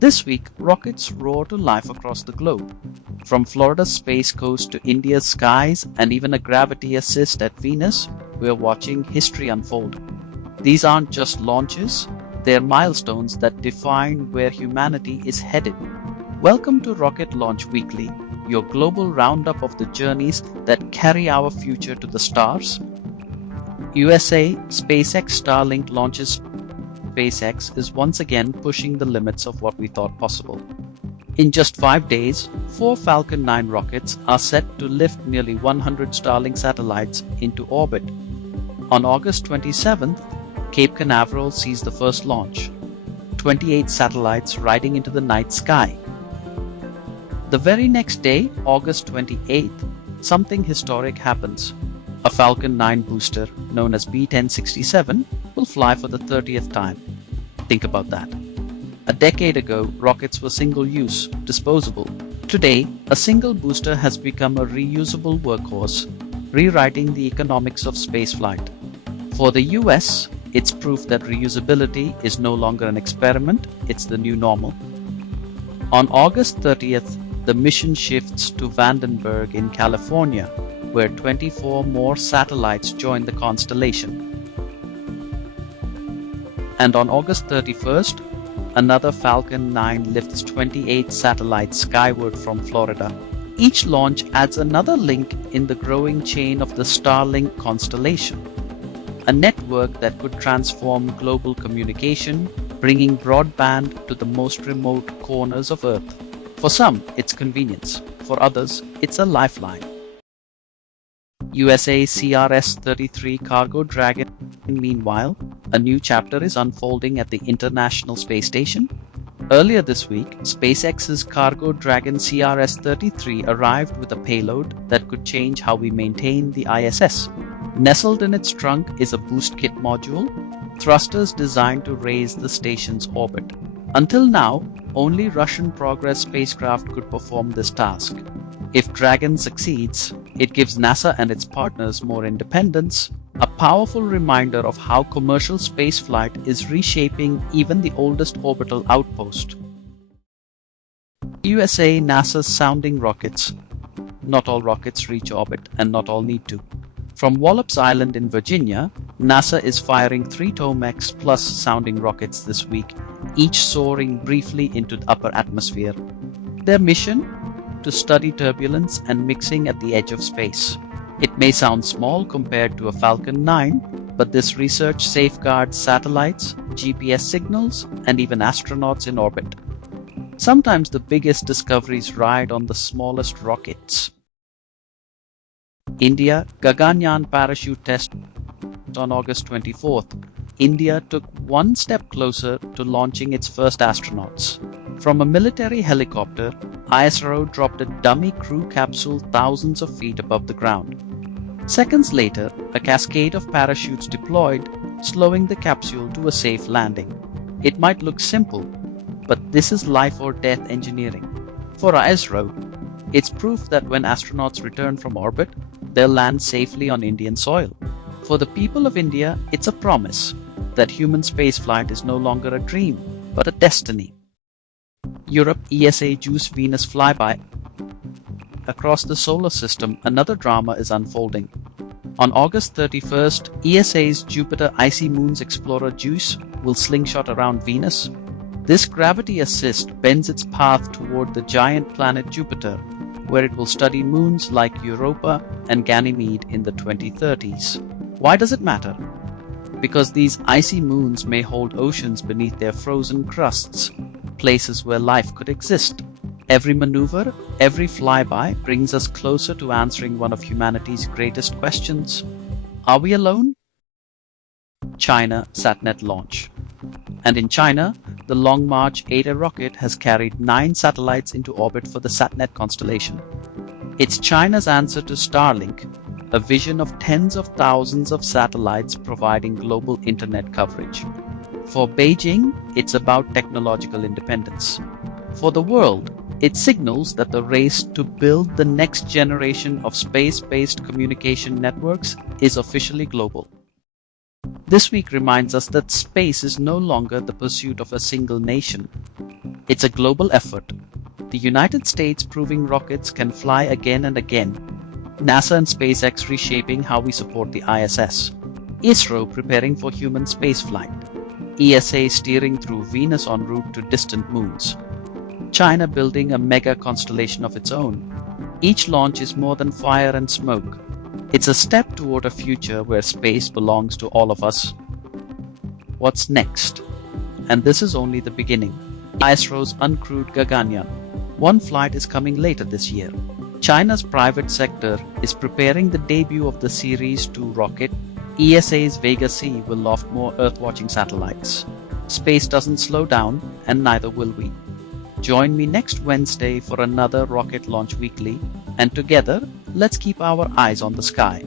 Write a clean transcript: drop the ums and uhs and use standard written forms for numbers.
This week, rockets roar to life across the globe. From Florida's space coast to India's skies and even a gravity assist at Venus, we're watching history unfold. These aren't just launches, they're milestones that define where humanity is headed. Welcome to Rocket Launch Weekly, your global roundup of the journeys that carry our future to the stars. USA SpaceX Starlink launches. SpaceX is once again pushing the limits of what we thought possible. In just 5 days, 4 Falcon 9 rockets are set to lift nearly 100 Starlink satellites into orbit. On August 27th, Cape Canaveral sees the first launch, 28 satellites riding into the night sky. The very next day, August 28th, something historic happens. A Falcon 9 booster, known as B-1067, will fly for the 30th time. Think about that. A decade ago, rockets were single-use, disposable. Today, a single booster has become a reusable workhorse, rewriting the economics of spaceflight. For the US, it's proof that reusability is no longer an experiment, it's the new normal. On August 30th, the mission shifts to Vandenberg in California, where 24 more satellites join the constellation. And on August 31st, another Falcon 9 lifts 28 satellites skyward from Florida. Each launch adds another link in the growing chain of the Starlink constellation, a network that could transform global communication, bringing broadband to the most remote corners of Earth. For some, it's convenience. For others, it's a lifeline. USA CRS-33 cargo Dragon. Meanwhile, a new chapter is unfolding at the International Space Station. Earlier this week, SpaceX's cargo Dragon CRS-33 arrived with a payload that could change how we maintain the ISS. Nestled in its trunk is a boost kit module, thrusters designed to raise the station's orbit. Until now, only Russian Progress spacecraft could perform this task. If Dragon succeeds, it gives NASA and its partners more independence, a powerful reminder of how commercial spaceflight is reshaping even the oldest orbital outpost. USA NASA's sounding rockets. Not all rockets reach orbit, and not all need to. From Wallops Island in Virginia, NASA is firing 3 TOMEX Plus sounding rockets this week, each soaring briefly into the upper atmosphere. Their mission? To study turbulence and mixing at the edge of space. It may sound small compared to a Falcon 9, but this research safeguards satellites, GPS signals, and even astronauts in orbit. Sometimes the biggest discoveries ride on the smallest rockets. India Gaganyaan parachute test on August 24th. India took one step closer to launching its first astronauts. From a military helicopter, ISRO dropped a dummy crew capsule thousands of feet above the ground. Seconds later, a cascade of parachutes deployed, slowing the capsule to a safe landing. It might look simple, but this is life or death engineering. For ISRO, it's proof that when astronauts return from orbit, they'll land safely on Indian soil. For the people of India, it's a promise that human spaceflight is no longer a dream, but a destiny. Europe ESA JUICE Venus Flyby. Across the solar system, another drama is unfolding. On August 31st, ESA's Jupiter Icy Moons Explorer JUICE will slingshot around Venus. This gravity assist bends its path toward the giant planet Jupiter, where it will study moons like Europa and Ganymede in the 2030s. Why does it matter? Because these icy moons may hold oceans beneath their frozen crusts, places where life could exist. Every maneuver, every flyby brings us closer to answering one of humanity's greatest questions. Are we alone? China SatNet launch. And in China, the Long March 8A rocket has carried 9 satellites into orbit for the SatNet constellation. It's China's answer to Starlink, a vision of tens of thousands of satellites providing global internet coverage. For Beijing, it's about technological independence. For the world, it signals that the race to build the next generation of space-based communication networks is officially global. This week reminds us that space is no longer the pursuit of a single nation. It's a global effort. The United States proving rockets can fly again and again. NASA and SpaceX reshaping how we support the ISS. ISRO preparing for human spaceflight. ESA steering through Venus en route to distant moons. China building a mega constellation of its own. Each launch is more than fire and smoke. It's a step toward a future where space belongs to all of us. What's next? And this is only the beginning. ISRO's uncrewed Gaganyaan. One flight is coming later this year. China's private sector is preparing the debut of the Series 2 rocket. ESA's Vega C will loft more Earth-watching satellites. Space doesn't slow down, and neither will we. Join me next Wednesday for another Rocket Launch Weekly, and together, let's keep our eyes on the sky.